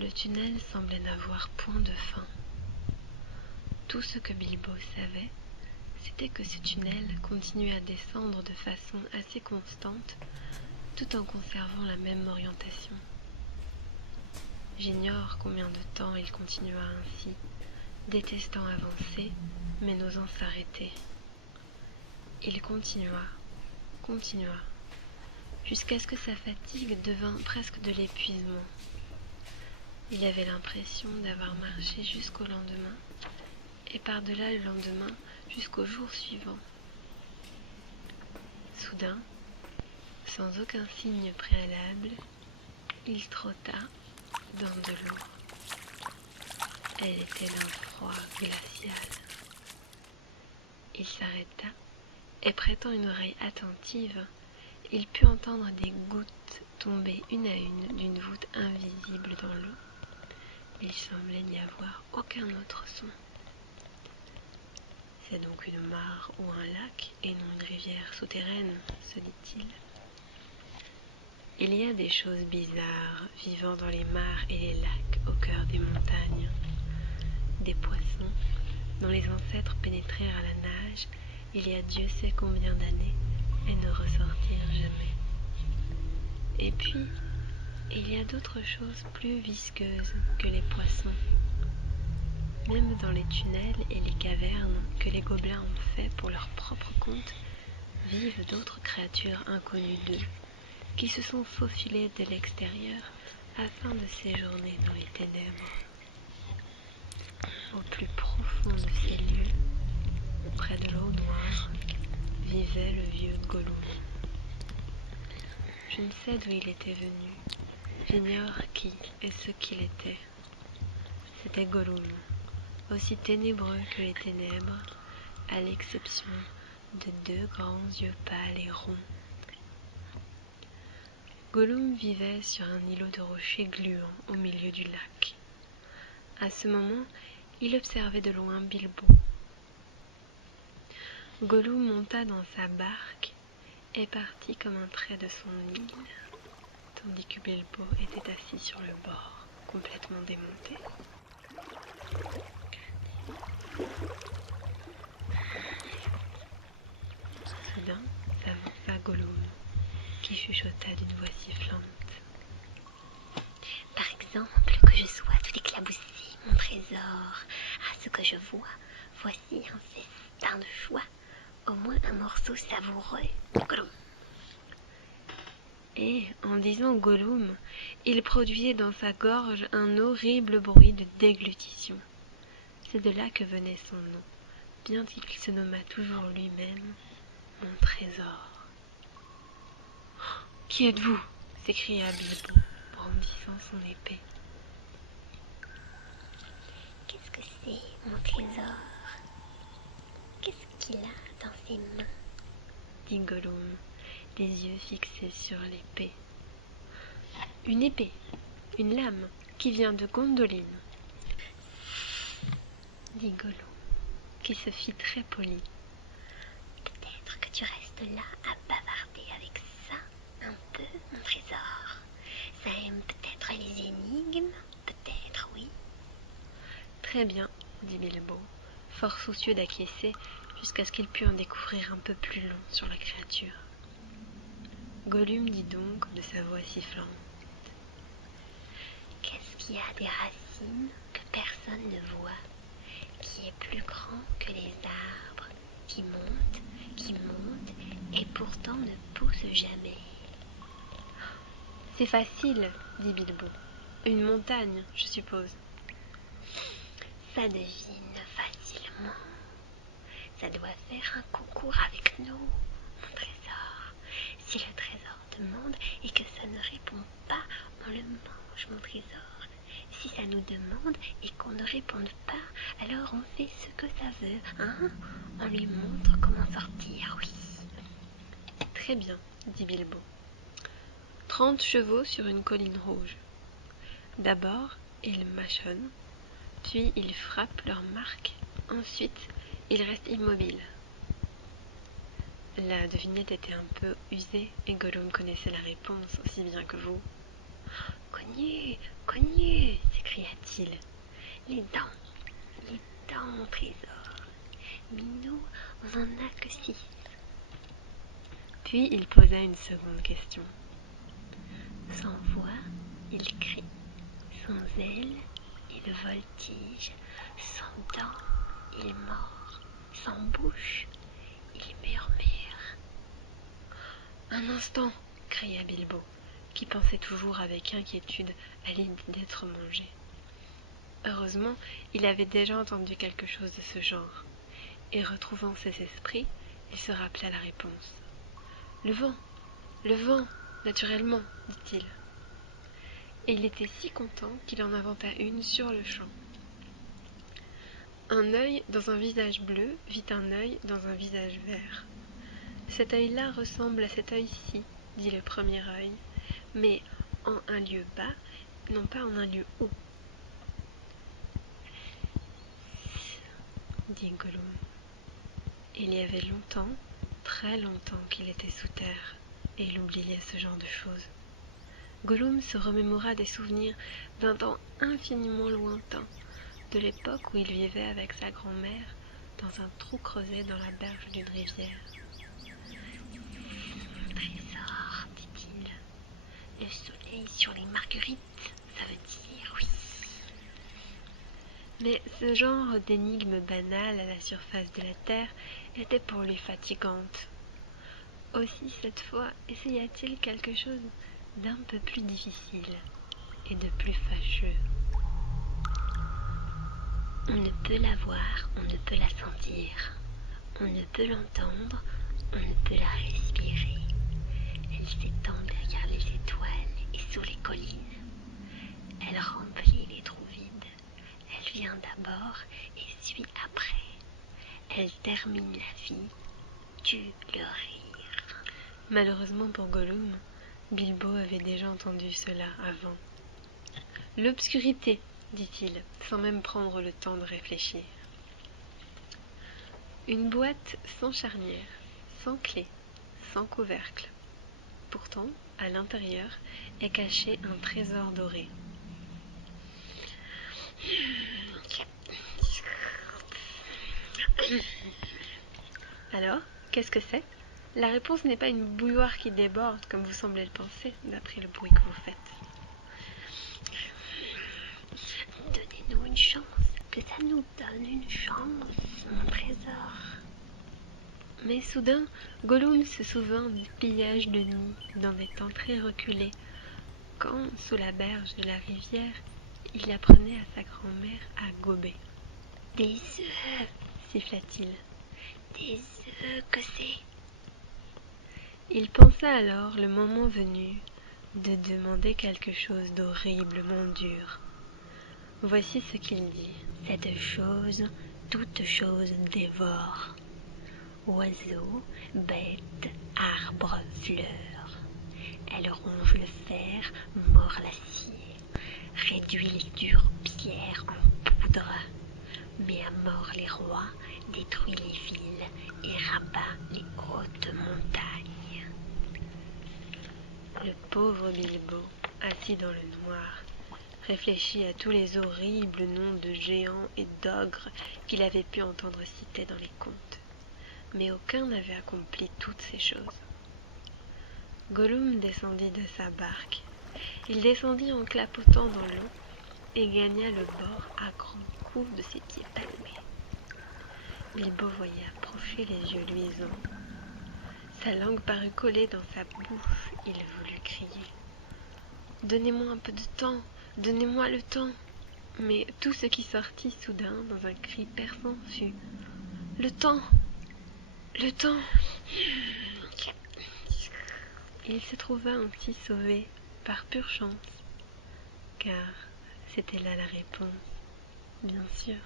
Le tunnel semblait n'avoir point de fin. Tout ce que Bilbo savait, c'était que ce tunnel continuait à descendre de façon assez constante, tout en conservant la même orientation. J'ignore combien de temps il continua ainsi, détestant avancer, mais n'osant s'arrêter. Il continua, jusqu'à ce que sa fatigue devint presque de l'épuisement. Il avait l'impression d'avoir marché jusqu'au lendemain, et par-delà le lendemain jusqu'au jour suivant. Soudain, sans aucun signe préalable, il trotta dans de l'eau. Elle était d'un froid glacial. Il s'arrêta, et prêtant une oreille attentive, il put entendre des gouttes tomber une à une d'une voûte invisible dans l'eau. Il semblait n'y avoir aucun autre son. C'est donc une mare ou un lac, et non une rivière souterraine, se dit-il. Il y a des choses bizarres vivant dans les mares et les lacs au cœur des montagnes. Des poissons dont les ancêtres pénétrèrent à la nage il y a Dieu sait combien d'années et ne ressortirent jamais. Et puis, il y a d'autres choses plus visqueuses que les poissons. Même dans les tunnels et les cavernes que les gobelins ont fait pour leur propre compte, vivent d'autres créatures inconnues d'eux, qui se sont faufilées de l'extérieur afin de séjourner dans les ténèbres. Au plus profond de ces lieux, près de l'eau noire, vivait le vieux Gollum. Je ne sais d'où il était venu, j'ignore qui et ce qu'il était. C'était Gollum, aussi ténébreux que les ténèbres, à l'exception de deux grands yeux pâles et ronds. Gollum vivait sur un îlot de rochers gluants au milieu du lac. À ce moment, il observait de loin Bilbo. Gollum monta dans sa barque et partit comme un trait de son île, tandis que Bilbo était assis sur le bord, complètement démonté. Soudain s'avança Gollum, qui chuchota d'une voix sifflante. Par exemple, que je sois tout éclaboussé, mon trésor. À ce que je vois, voici un festin de joie, au moins un morceau savoureux. Gollum. Et, en disant Gollum, il produisait dans sa gorge un horrible bruit de déglutition. C'est de là que venait son nom, bien qu'il se nommât toujours lui-même mon trésor. « Qui êtes-vous » s'écria Bilbo, brandissant son épée. « Qu'est-ce que c'est, mon trésor? Qu'est-ce qu'il a dans ses mains ?» dit Gollum, les yeux fixés sur l'épée. « Une épée, une lame, qui vient de Gondolin, » dit Gollum, qui se fit très poli. « Peut-être que tu restes là à bavarder avec ça un peu, mon trésor. Ça aime peut-être les énigmes, peut-être, oui. » Très bien, dit Bilbo, fort soucieux d'acquiescer jusqu'à ce qu'il pût en découvrir un peu plus long sur la créature. Gollum dit donc de sa voix sifflante. Qu'est-ce qui a des racines que personne ne voit, qui est plus grand que les arbres, qui monte, et pourtant ne pousse jamais? C'est facile, dit Bilbo. Une montagne, je suppose. Ça devine facilement. Ça doit faire un concours avec nous, mon trésor. Si le trésor demande et que ça ne répond pas, on le mange, mon trésor. Si ça nous demande et qu'on ne réponde pas, alors on fait ce que ça veut, hein? On lui montre comment sortir, oui. Très bien, dit Bilbo. 30 chevaux sur une colline rouge. D'abord, ils mâchonnent, puis ils frappent leur marque, ensuite, ils restent immobiles. La devinette était un peu usée et Gollum connaissait la réponse aussi bien que vous. Connu, cria-t-il. Les dents, mon trésor. Mais nous, on n'en a que 6. Puis il posa une seconde question. Sans voix, il crie. Sans aile, il voltige. Sans dents, il mord. Sans bouche, il murmure. Un instant, cria Bilbo, qui pensait toujours avec inquiétude à l'idée d'être mangé. Heureusement, il avait déjà entendu quelque chose de ce genre, et retrouvant ses esprits, il se rappela la réponse. Le vent, naturellement, dit-il. Et il était si content qu'il en inventa une sur le champ. Un œil dans un visage bleu vit un œil dans un visage vert. Cet œil-là ressemble à cet œil-ci, dit le premier œil, mais en un lieu bas, non pas en un lieu haut. Dit Gollum. Il y avait longtemps, très longtemps qu'il était sous terre, et il oubliait ce genre de choses. Gollum se remémora des souvenirs d'un temps infiniment lointain, de l'époque où il vivait avec sa grand-mère dans un trou creusé dans la berge d'une rivière. Mon trésor, dit-il. Le soleil sur les marguerites, ça veut dire oui. Mais ce genre d'énigme banale à la surface de la terre était pour lui fatigante. Aussi cette fois essaya-t-il quelque chose d'un peu plus difficile et de plus fâcheux. On ne peut la voir, on ne peut la sentir. On ne peut l'entendre, on ne peut la respirer. Elle s'étend derrière les étoiles et sous les collines. Elle remplit les trous vides. Elle vient d'abord et suit après. Elle termine la vie, tue le rire. Malheureusement pour Gollum, Bilbo avait déjà entendu cela avant. L'obscurité, dit-il, sans même prendre le temps de réfléchir. Une boîte sans charnière, sans clé, sans couvercle. Pourtant, à l'intérieur est caché un trésor doré. Alors, qu'est-ce que c'est? La réponse n'est pas une bouilloire qui déborde, comme vous semblez le penser, d'après le bruit que vous faites. Donnez-nous une chance, que ça nous donne une chance, mon trésor. Mais soudain, Gollum se souvint du pillage de nids dans des temps très reculés, quand, sous la berge de la rivière, il apprenait à sa grand-mère à gober. Des œufs, Siffla-t-il. des œufs, que c'est? Il pensa alors le moment venu de demander quelque chose d'horriblement dur. Voici ce qu'il dit. Cette chose, toute chose dévore. Oiseaux, bêtes, arbres, fleurs. Elle ronge le fer, mord l'acier, réduit les dures pierres en poudre, met à mort les rois, détruit les villes et rabat les hautes montagnes. Le pauvre Bilbo, assis dans le noir, réfléchit à tous les horribles noms de géants et d'ogres qu'il avait pu entendre citer dans les contes. Mais aucun n'avait accompli toutes ces choses. Gollum descendit de sa barque. Il descendit en clapotant dans l'eau et gagna le bord à grands coups de ses pieds palmés. Bilbo voyait approcher les yeux luisants. Sa langue parut collée dans sa bouche. Il voulut crier. « Donnez-moi un peu de temps, donnez-moi le temps !» Mais tout ce qui sortit soudain dans un cri perçant fut « Le temps ! Le temps !» Il se trouva ainsi sauvé par pure chance, car c'était là la réponse, bien sûr.